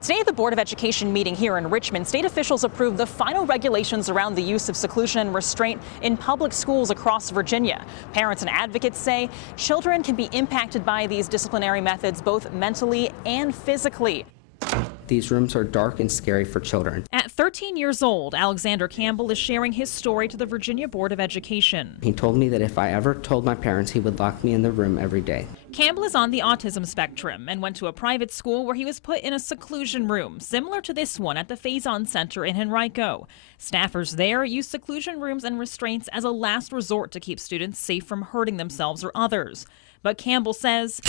Today at the Board of Education meeting here in Richmond, state officials approved the final regulations around the use of seclusion and restraint in public schools across Virginia. Parents and advocates say children can be impacted by these disciplinary methods both mentally and physically. These rooms are dark and scary for children. At 13 years old, Alexander Campbell is sharing his story to the Virginia Board of Education. He told me that if I ever told my parents, he would lock me in the room every day. Campbell is on the autism spectrum and went to a private school where he was put in a seclusion room, similar to this one at the Faison Center in Henrico. Staffers there use seclusion rooms and restraints as a last resort to keep students safe from hurting themselves or others. But Campbell says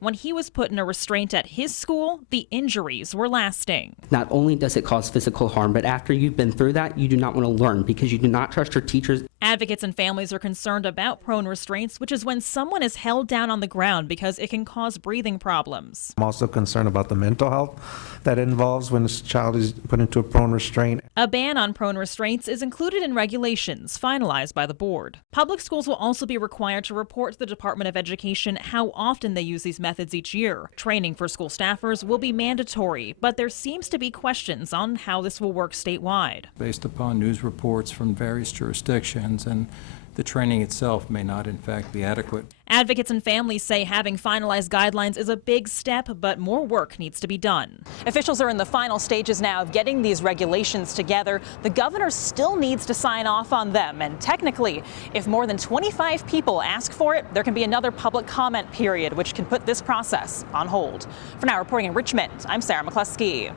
when he was put in a restraint at his school, the injuries were lasting. Not only does it cause physical harm, but after you've been through that, you do not want to learn because you do not trust your teachers. Advocates and families are concerned about prone restraints, which is when someone is held down on the ground because it can cause breathing problems. I'm also concerned about the mental health that involves when this child is put into a prone restraint. A ban on prone restraints is included in regulations finalized by the board. Public schools will also be required to report to the Department of Education how often they use these methods each year. Training for school staffers will be mandatory, but there seems to be questions on how this will work statewide. Based upon news reports from various jurisdictions, and the training itself may not in fact be adequate. Advocates and families say having finalized guidelines is a big step, but more work needs to be done. Officials are in the final stages now of getting these regulations together. The governor still needs to sign off on them, and technically, if more than 25 people ask for it, there can be another public comment period, which can put this process on hold. For now, reporting in Richmond, I'm Sara McCloskey.